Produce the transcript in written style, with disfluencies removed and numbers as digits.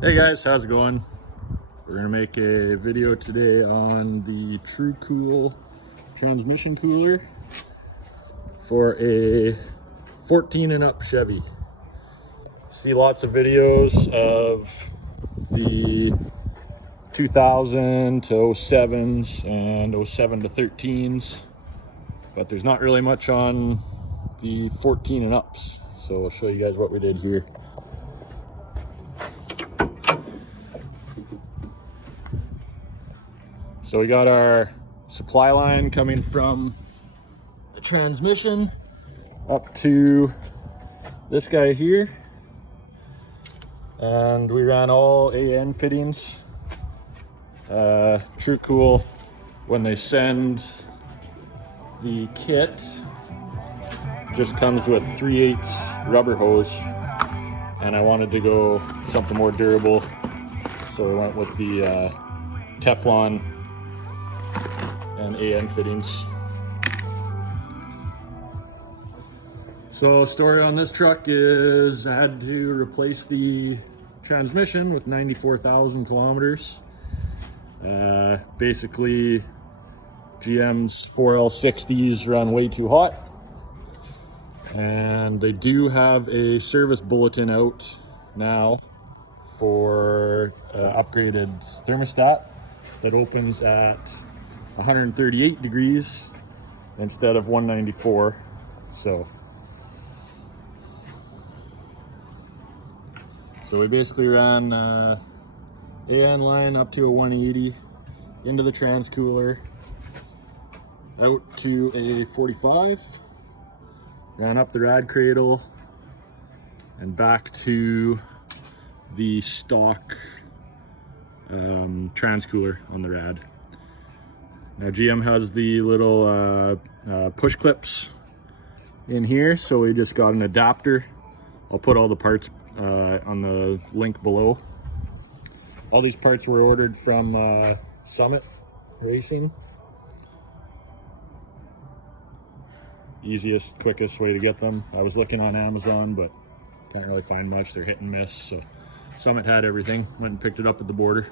Hey guys, how's it going? We're gonna make a video today on the True Cool transmission cooler for a 14 and up Chevy. See lots of videos of the 2000 to 07s and 07 to 13s, but there's not really much on the 14 and ups. So I'll show you guys what we did here. So we got our supply line coming from the transmission up to this guy here, and we ran all AN fittings. True Cool, when they send the kit, just comes with 3/8 rubber hose, and I wanted to go something more durable, so we went with the Teflon and AN fittings. So story on this truck is I had to replace the transmission with 94,000 kilometers. Basically GM's 4L60s run way too hot, and they do have a service bulletin out now for upgraded thermostat that opens at 138 degrees instead of 194. So we basically ran AN line up to a 180 into the trans cooler, out to a 45, ran up the rad cradle and back to the stock trans cooler on the rad. Now GM has the little push clips in here, so we just got an adapter. I'll put all the parts on the link below. All these parts were ordered from Summit Racing. Easiest, quickest way to get them. I was looking on Amazon, but can't really find much. They're hit and miss. So Summit had everything. Went and picked it up at the border.